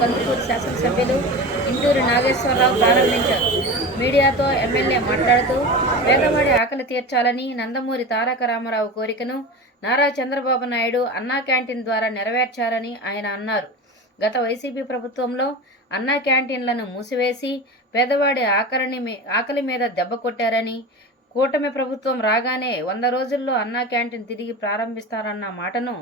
కందుకూరు శాసనసభ్యులు ఇందూరు నాగేశ్వరరావు ప్రారంభించారు. మీడియాతో ఎమ్మెల్యే మాట్లాడుతూ పేదవాడి ఆకలి తీర్చాలని నందమూరి తారక రామారావు కోరికను నారా చంద్రబాబు నాయుడు అన్నా క్యాంటీన్ ద్వారా నెరవేర్చారని ఆయన అన్నారు. గత వైసీపీ ప్రభుత్వంలో అన్నా క్యాంటీన్లను మూసివేసి పేదవాడి ఆకలిని ఆకలి మీద దెబ్బ కొట్టారని కూటమి ప్రభుత్వం రాగానే వంద రోజుల్లో అన్నా క్యాంటీన్ తిరిగి ప్రారంభిస్తారన్న మాటను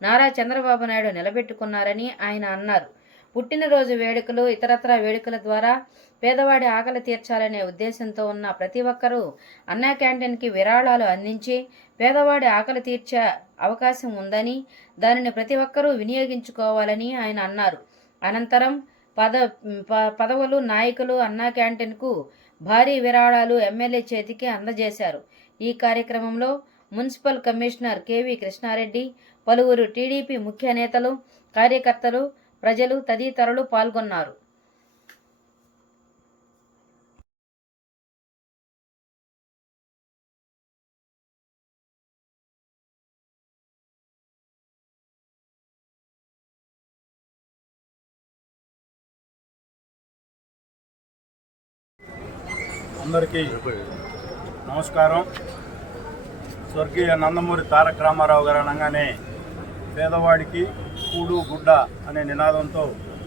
నారా చంద్రబాబు నాయుడు నిలబెట్టుకున్నారని ఆయన అన్నారు. పుట్టినరోజు వేడుకలు ఇతరత్ర వేడుకల ద్వారా పేదవాడి ఆకలి తీర్చాలనే ఉద్దేశంతో ఉన్న ప్రతి ఒక్కరూ అన్నా క్యాంటీన్కి విరాళాలు అందించి పేదవాడి ఆకలి తీర్చే అవకాశం ఉందని దానిని ప్రతి ఒక్కరూ వినియోగించుకోవాలని ఆయన అన్నారు. అనంతరం పద ప- పదవులు నాయకులు అన్నా క్యాంటీన్కు భారీ విరాళాలు ఎమ్మెల్యే చేతికి అందజేశారు. ఈ కార్యక్రమంలో మున్సిపల్ కమిషనర్ కెవి కృష్ణారెడ్డి పలువురు టీడీపీ ముఖ్య నేతలు కార్యకర్తలు ప్రజలు తదితరులు పాల్గొన్నారు. అందరికీ నమస్కారం. స్వర్గీయ నందమూరి తారక రామారావు గారు అనగానే పేదవాడికి కూడు గుడ్డ అనే నినాదంతో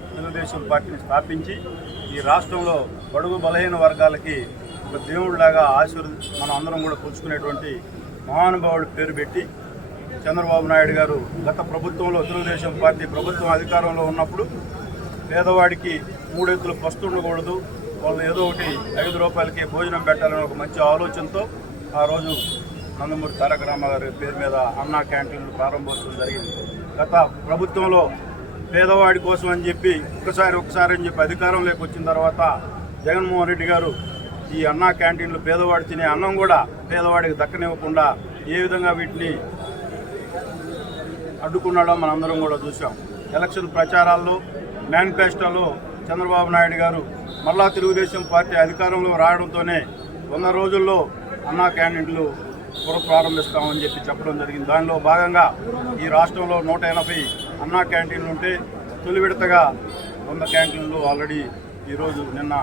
తెలుగుదేశం పార్టీని స్థాపించి ఈ రాష్ట్రంలో బడుగు బలహీన వర్గాలకి ఒక దేవుడిలాగా ఆశీర్వ మనం అందరం కూడా కొలుచుకునేటువంటి మహానుభావుడి పేరు పెట్టి చంద్రబాబు నాయుడు గారు గత ప్రభుత్వంలో తెలుగుదేశం పార్టీ ప్రభుత్వం అధికారంలో ఉన్నప్పుడు పేదవాడికి మూడెత్తులు పస్తు ఉండకూడదు వాళ్ళు ఏదో ఒకటి ఐదు రూపాయలకి భోజనం పెట్టాలని ఒక మంచి ఆలోచనతో ఆ రోజు నందమూరి తారక రామారావు గారి పేరు మీద అన్నా క్యాంటీన్లు ప్రారంభోత్సవం జరిగింది. గత ప్రభుత్వంలో పేదవాడి కోసం అని చెప్పి ఒకసారి ఒక్కసారి అని చెప్పి అధికారంలోకి వచ్చిన తర్వాత జగన్మోహన్ రెడ్డి గారు ఈ అన్నా క్యాంటీన్లు పేదవాడు తినే అన్నం కూడా పేదవాడికి దక్కనివ్వకుండా ఏ విధంగా వీటిని అడ్డుకున్నాడో మనందరం కూడా చూసాం ఎలక్షన్ ప్రచారాల్లో మేనిఫెస్టోలో చంద్రబాబు నాయుడు గారు మళ్ళా తెలుగుదేశం పార్టీ అధికారంలో రావడంతోనే వంద రోజుల్లో అన్నా క్యాంటీన్లు ప్రారంభిస్తామని చెప్పి చెప్పడం జరిగింది. దానిలో భాగంగా ఈ రాష్ట్రంలో నూట ఎనభై అన్నా క్యాంటీన్లు ఉంటే తొలి విడతగా వంద క్యాంటీన్లు ఆల్రెడీ ఈరోజు నిన్న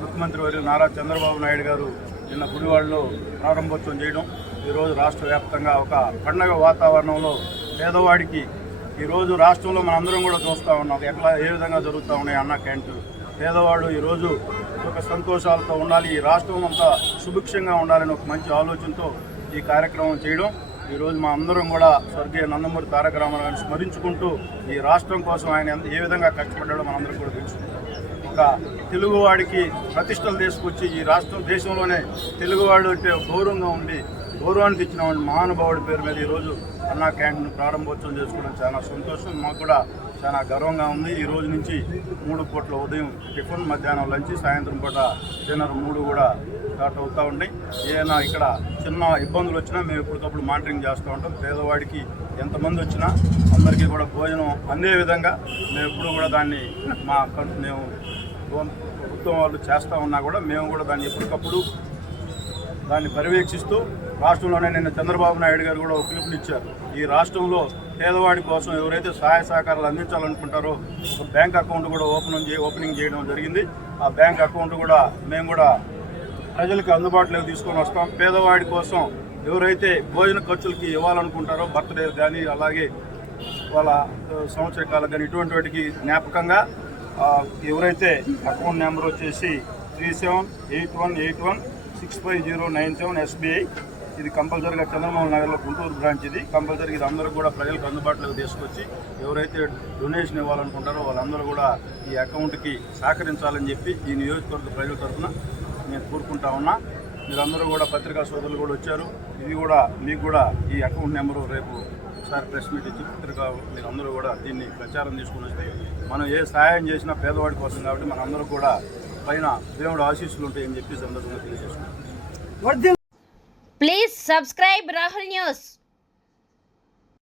ముఖ్యమంత్రి వర్యులు నారా చంద్రబాబు నాయుడు గారు నిన్న గుడివాడలో ప్రారంభోత్సవం చేయడం. ఈరోజు రాష్ట్ర వ్యాప్తంగా ఒక పండగ వాతావరణంలో పేదవాడికి ఈరోజు రాష్ట్రంలో మనందరం కూడా చూస్తూ ఉన్నాం. ఎట్లా ఏ విధంగా జరుగుతూ ఉన్నాయి అన్న క్యాంటీన్ పేదవాడు ఈరోజు ఒక సంతోషాలతో ఉండాలి. ఈ రాష్ట్రం అంతా సుభిక్షంగా ఉండాలని ఒక మంచి ఆలోచనతో ఈ కార్యక్రమం చేయడం ఈరోజు మా అందరం కూడా స్వర్గీయ నందమూరి తారక రామారావు స్మరించుకుంటూ ఈ రాష్ట్రం కోసం ఆయన ఏ విధంగా కష్టపడ్డాడో మనందరం కూడా తెలుసుకుంటాం. ఒక తెలుగువాడికి ప్రతిష్టలు తీసుకొచ్చి ఈ రాష్ట్రం దేశంలోనే తెలుగువాడు అంటే గౌరవంగా ఉండి గౌరవాన్ని తెచ్చిన మహానుభావుడి పేరు మీద ఈరోజు అన్నా క్యాంటీన్ ప్రారంభోత్సవం చేసుకోవడం చాలా సంతోషం. మాకు కూడా చాలా గర్వంగా ఉంది. ఈ రోజు నుంచి మూడు పూట్ల ఉదయం టిఫిన్ మధ్యాహ్నం లంచ్ సాయంత్రం పూట డిన్నర్ మూడు కూడా స్టార్ట్ అవుతూ ఉన్నాయి ఏదైనా ఇక్కడ చిన్న ఇబ్బందులు వచ్చినా మేము ఎప్పటికప్పుడు మానిటరింగ్ చేస్తూ ఉంటాం. పేదవాడికి ఎంతమంది వచ్చినా అందరికీ కూడా భోజనం అందే విధంగా మేము ఎప్పుడు కూడా దాన్ని మా మేము ప్రభుత్వం వాళ్ళు చేస్తూ ఉన్నా కూడా మేము కూడా దాన్ని ఎప్పటికప్పుడు దాన్ని పర్యవేక్షిస్తూ రాష్ట్రంలోనే నిన్న చంద్రబాబు నాయుడు గారు కూడా పిలుపునిచ్చారు ఈ రాష్ట్రంలో పేదవాడి కోసం ఎవరైతే సహాయ సహకారాలు అందించాలనుకుంటారో ఒక బ్యాంక్ అకౌంట్ కూడా ఓపెన్ ఓపెనింగ్ చేయడం జరిగింది. ఆ బ్యాంక్ అకౌంట్ కూడా మేము కూడా ప్రజలకు అందుబాటులోకి తీసుకొని వస్తాం. పేదవాడి కోసం ఎవరైతే భోజన ఖర్చులకి ఇవ్వాలనుకుంటారో బర్త్డే కానీ అలాగే వాళ్ళ సంవత్సర కాలం కానీ ఇటువంటి వాటికి జ్ఞాపకంగా ఎవరైతే అకౌంట్ నెంబర్ వచ్చేసి three seven eight one eight one six five zero nine seven SBI ఇది కంపల్సరీగా చంద్రమోహన్ నగర్లో గుంటూరు బ్రాంచ్ ఇది. కంపల్సరీ ఇది అందరూ కూడా ప్రజలకు అందుబాటులోకి తీసుకొచ్చి ఎవరైతే డొనేషన్ ఇవ్వాలనుకుంటారో వాళ్ళందరూ కూడా ఈ అకౌంట్కి సహకరించాలని చెప్పి ఈ నియోజకవర్గ ప్రజల తరఫున నేను కోరుకుంటా ఉన్నా. మీరందరూ కూడా పత్రికా సోదరులు కూడా వచ్చారు. ఇది కూడా మీకు కూడా ఈ అకౌంట్ నెంబరు రేపు ఒకసారి ప్రెస్ మీట్ ఇచ్చి పత్రికా మీరందరూ కూడా దీన్ని ప్రచారం తీసుకుని వస్తే మనం ఏ సహాయం చేసినా పేదవాడి కోసం కాబట్టి మనందరూ కూడా పైన దేవుడు ఆశీస్సులు ఉంటాయని చెప్పి సందర్భంగా తెలియజేసుకుంటాం సబ్స్క్రైబ్ రాహుల్ న్యూస్.